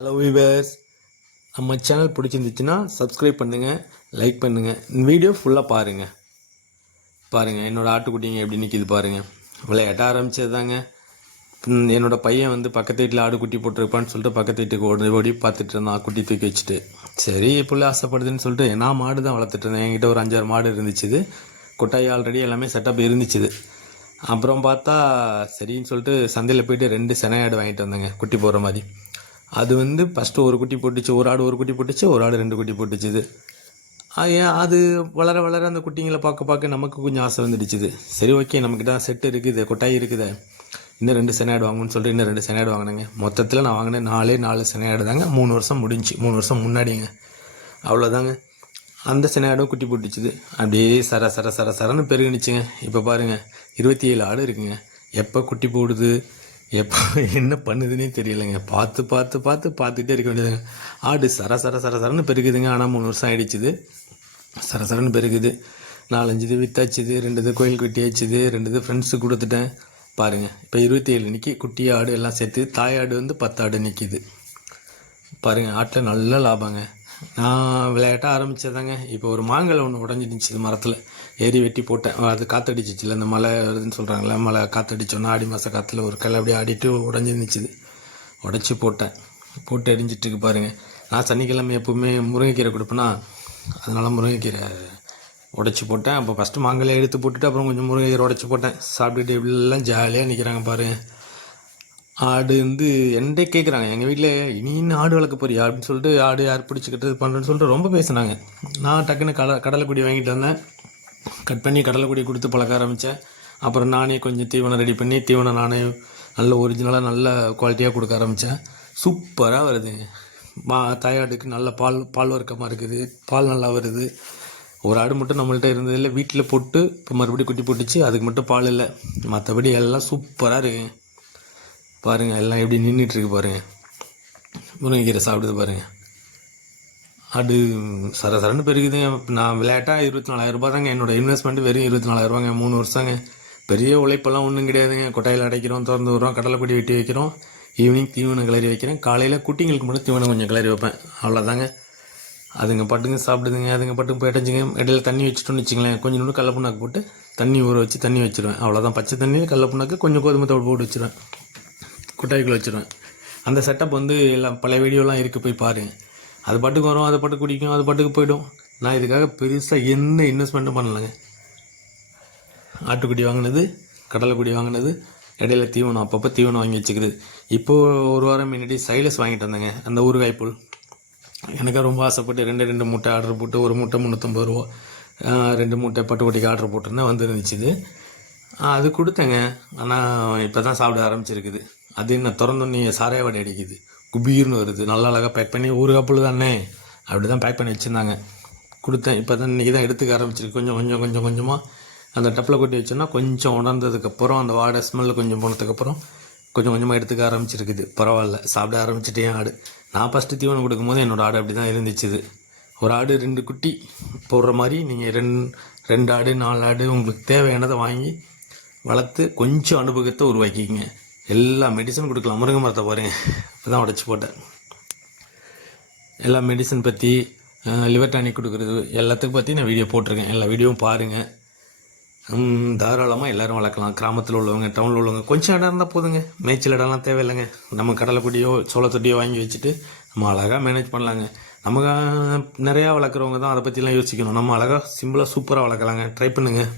Hello viewers நம்ம channel பிடிச்சிருந்துச்சுன்னா subscribe பண்ணுங்கள் லைக் பண்ணுங்கள் இந்த வீடியோ ஃபுல்லாக பாருங்கள் பாருங்கள் என்னோடய ஆட்டுக்குட்டிங்க எப்படி நிற்கிது பாருங்கள் விளையாட்ட ஆரம்பித்தது தாங்க என்னோடய பையன் வந்து பக்கத்து வீட்டில் ஆடுக்குட்டி போட்டிருப்பான்னு சொல்லிட்டு பக்கத்து வீட்டுக்கு ஓடி ஓடி பார்த்துட்டு இருந்தான் குட்டி தூக்கி வச்சுட்டு. சரி பிள்ளை ஆசைப்படுதுன்னு சொல்லிட்டு நான் மாடு தான் வளர்த்துட்டு இருந்தேன். என்கிட்ட ஒரு அஞ்சாறு மாடு இருந்துச்சுது. கொட்டாய் ஆல்ரெடி எல்லாமே செட்டப் இருந்துச்சுது. அப்புறம் பார்த்தா சரின்னு சொல்லிட்டு சந்தையில் போயிட்டு ரெண்டு செனை ஆடு வாங்கிட்டு வந்தேங்க குட்டி போடுற மாதிரி. அது வந்து ஃபஸ்ட்டு ஒரு குட்டி போட்டுச்சு ஒரு ஆடு ஒரு குட்டி போட்டுச்சு ஒரு ஆடு ரெண்டு குட்டி போட்டுச்சுது. அது ஏன் அது வளர வளர அந்த குட்டிங்களை பார்க்க பார்க்க நமக்கு கொஞ்சம் ஆசை வந்துடுச்சுது. சரி ஓகே நம்மக்கிட்ட செட்டு இருக்குது கொட்டாய் இருக்குது. இன்னும் ரெண்டு செனாடு வாங்கணும்னு சொல்லிட்டு இன்னும் ரெண்டு செனாடு வாங்கினேங்க. மொத்தத்தில் நான் வாங்கினேன் நாலே நாலு செனாடு தாங்க. மூணு வருஷம் முடிஞ்சு மூணு வருஷம் முன்னாடிங்க. அவ்வளோதாங்க. அந்த செனாடும் குட்டி போட்டுச்சுது. அப்படியே சர சர சர சரன்னு பெருகினுச்சுங்க. இப்போ பாருங்கள் இருபத்தி ஏழு ஆடு இருக்குங்க. எப்போ குட்டி போடுது? எப்போ என்ன பண்ணுதுன்னே தெரியலைங்க. பார்த்து பார்த்து பார்த்து பார்த்துட்டே இருக்க வேண்டியதுங்க. ஆடு சர சர சர சரன்னு பெருகுதுங்க. ஆனால் மூணு வருஷம் ஆகிடுச்சிது சர சரன்னு பெருகுது. நாலஞ்சு இது வித்தாச்சுது. ரெண்டு இது கோயில் குட்டி ஆச்சுது. ரெண்டு இது ஃப்ரெண்ட்ஸுக்கு கொடுத்துட்டேன். பாருங்கள் இப்போ இருபத்தி ஏழு நிற்கி குட்டி ஆடு எல்லாம் சேர்த்து தாயாடு வந்து பத்து ஆடு நிற்கிது பாருங்கள் ஆட்டில் நல்ல லாபங்க. நான் விளையாட்ட ஆரம்பித்ததாங்க இப்போ ஒரு மாங்கல் ஒன்று உடஞ்சிடுச்சு மரத்தில். ஏறி வெட்டி போட்டேன். அது காற்றடிச்சிச்சுல இந்த மழை வருதுன்னு சொல்கிறாங்களே மழை காத்தடிச்சோன்னா ஆடி மாத காற்றுல ஒரு கல் அப்படியே ஆடிட்டு உடஞ்சிருந்துச்சுது. உடச்சி போட்டேன். போட்டு எரிஞ்சிட்டு இருக்கு பாருங்கள் நான் சனிக்கிழமை எப்பவுமே முருங்கைக்கீரை கொடுப்பேனா அதனால் முருங்கைக்கீரை உடச்சி போட்டேன். அப்போ ஃபஸ்ட்டு மாங்கல்யை எடுத்து போட்டுட்டு அப்புறம் கொஞ்சம் முருங்கைக்கீரை உடச்சி போட்டேன். சாப்பிட்டுட்டு எல்லாம் ஜாலியாக நிற்கிறாங்க பாருங்கள் ஆடு வந்து என்கிட்ட கேட்குறாங்க எங்கள் வீட்டில் நீ இன்னும் ஆடு வளர்க்க போறியா? அப்படின்னு சொல்லிட்டு ஆடு யார் பிடிச்சிக்கிட்டு பண்ணுறேன்னு சொல்லிட்டு ரொம்ப பேசுனாங்க. நான் டக்குன்னு கட கடலைக்குடி வாங்கிட்டு வந்தேன். கட் பண்ணி கடலைக்குடி கொடுத்து பழக்க ஆரம்பித்தேன் அப்புறம் நானே கொஞ்சம் தீவனம் ரெடி பண்ணி தீவனம் நானே நல்ல ஒரிஜினலாக நல்ல குவாலிட்டியாக கொடுக்க ஆரம்பித்தேன் சூப்பராக வருதுங்க மா தாயாடுக்கு நல்ல பால் பால் வர்க்கமாக இருக்குது. பால் நல்லா வருது. ஒரு ஆடு மட்டும் நம்மள்ட்ட இருந்ததில்லை. வீட்டில் போட்டு இப்போ மறுபடியும் குட்டி போட்டுச்சு. அதுக்கு மட்டும் பால் இல்லை. மற்றபடி எல்லாம் சூப்பராக இருக்குங்க பாருங்கள் எல்லாம் எப்படி நின்றுட்டு இருக்கு பாருங்க. முருங்கைக்கீரை சாப்பிடுது பாருங்கள் அது சர சரன்னு பெருகுதுங்க நான் விளையாட்டாக இருபத்தி நாலாயிரம் ரூபா தாங்க. என்னோடய இன்வெஸ்ட்மெண்ட் வெறும் இருபத்தி நாலாயிரம் ரூபாங்க மூணு வருஷங்க. பெரிய உழைப்பெல்லாம் ஒன்றும் கிடையாதுங்க. கொட்டாயில் அடைக்கிறோம் திறந்து விடுறோம் கடலைக்குடி வெட்டி வைக்கிறோம். ஈவினிங் தீவனம் கிளறி வைக்கிறேன். காலையில் குட்டிங்களுக்கு மட்டும் தீவனம் கொஞ்சம் கிளறி வைப்பேன். அவ்வளோதாங்க அதுங்க பாட்டுங்க சாப்பிடுதுங்க. அதுங்க பாட்டுக்கு போயிட்டச்சுங்க இடையில தண்ணி வச்சுட்டோம்னு வச்சுங்களேன் கொஞ்சம் நூறு கடல புண்ணாக்கு போட்டு தண்ணி ஊற வச்சு தண்ணி வச்சுருவேன். அவ்வளோதான் பச்சை தண்ணியில் கடல புண்ணாக்கு கொஞ்சம் கோதுமை தோடு போட்டு வச்சுருவேன். குட்டாய்க்குள்ளே வச்சிருவேன். அந்த செட்டப் வந்து எல்லாம் பல வீடியோலாம் இருக்குது போய் பாரு. அது பாட்டுக்கு வரும் அது பாட்டுக்கு குடிக்கும் அது பாட்டுக்கு போயிடும். நான் இதுக்காக பெருசாக எந்த இன்வெஸ்ட்மெண்ட்டும் பண்ணலைங்க. ஆட்டுக்குடி வாங்கினது கடலைக்குடி வாங்கினது இடையில தீவனம் அப்பப்போ தீவனம் வாங்கி வச்சுக்கிறது இப்போது ஒரு வாரம் முன்னாடி சைலஸ் வாங்கிட்டு வந்தேங்க அந்த ஊறுகாய் புல். எனக்கு ரொம்ப ஆசைப்பட்டு ரெண்டு ரெண்டு மூட்டை ஆர்டர் போட்டு ஒரு மூட்டை முந்நூற்றம்பது ரூபா ரெண்டு மூட்டை பட்டுக்கொட்டிக்கு ஆர்டர் போட்டிருந்தேன் வந்துருந்துச்சிது அது கொடுத்தேங்க. ஆனால் இப்போ தான் சாப்பிட ஆரம்பிச்சிருக்குது. அது என்ன திறந்தோன்னே சாரைய வடை அடிக்குது. குபீர்னு வருது. நல்லா அழகாக பேக் பண்ணி ஒரு கப்பில் தானே அப்படி தான் பேக் பண்ணி வச்சுருந்தாங்க. கொடுத்தேன். இப்போ தான் இன்றைக்கி தான் எடுத்துக்க ஆரம்பிச்சிருக்கு. கொஞ்சம் கொஞ்சம் கொஞ்சம் கொஞ்சமாக அந்த டப்பில் கொட்டி வச்சோன்னா கொஞ்சம் உணர்ந்ததுக்கப்புறம் அந்த வாடை ஸ்மெல்லு கொஞ்சம் போனதுக்கப்புறம் கொஞ்சம் கொஞ்சமாக எடுத்துக்க ஆரம்பிச்சிருக்குது. பரவாயில்ல. சாப்பிட ஆரம்பிச்சிட்டேன் ஆடு. நான் ஃபஸ்ட்டு தீவனம் கொடுக்கும்போது என்னோட ஆடு அப்படி தான் இருந்துச்சுது. ஒரு ஆடு ரெண்டு குட்டி போடுற மாதிரி நீங்கள் ரெண்டு ரெண்டு ஆடு நாலு ஆடு உங்களுக்கு தேவையானதை வாங்கி வளர்த்து கொஞ்சம் அனுபவத்தை உருவாக்கிக்கிங்க. எல்லா மெடிசன் கொடுக்கலாம் முருங்கை மரத்தை பாருங்க. இப்போ தான் உடச்சி போட்டேன். எல்லா மெடிசன் பற்றி லிவர் டானிக் கொடுக்குறது எல்லாத்துக்கும் பற்றி நான் வீடியோ போட்டிருக்கேன். எல்லா வீடியோவும் பாருங்கள் தாராளமாக எல்லோரும் வளர்க்கலாம். கிராமத்தில் உள்ளவங்க டவுனில் உள்ளவங்க கொஞ்சம் இடம் இருந்தால் போதுங்க. மேய்ச்சல் இடம்லாம் தேவையில்லைங்க. நம்ம கடலைக்குடியோ சோளத்தொட்டியோ வாங்கி வச்சுட்டு நம்ம அழகாக மேனேஜ் பண்ணலாங்க. நம்ம நிறையா வளர்க்குறவங்க தான் அதை பற்றிலாம் யோசிக்கணும். நம்ம அழகாக சிம்பிளாக சூப்பராக வளர்க்கலாங்க. ட்ரை பண்ணுங்கள்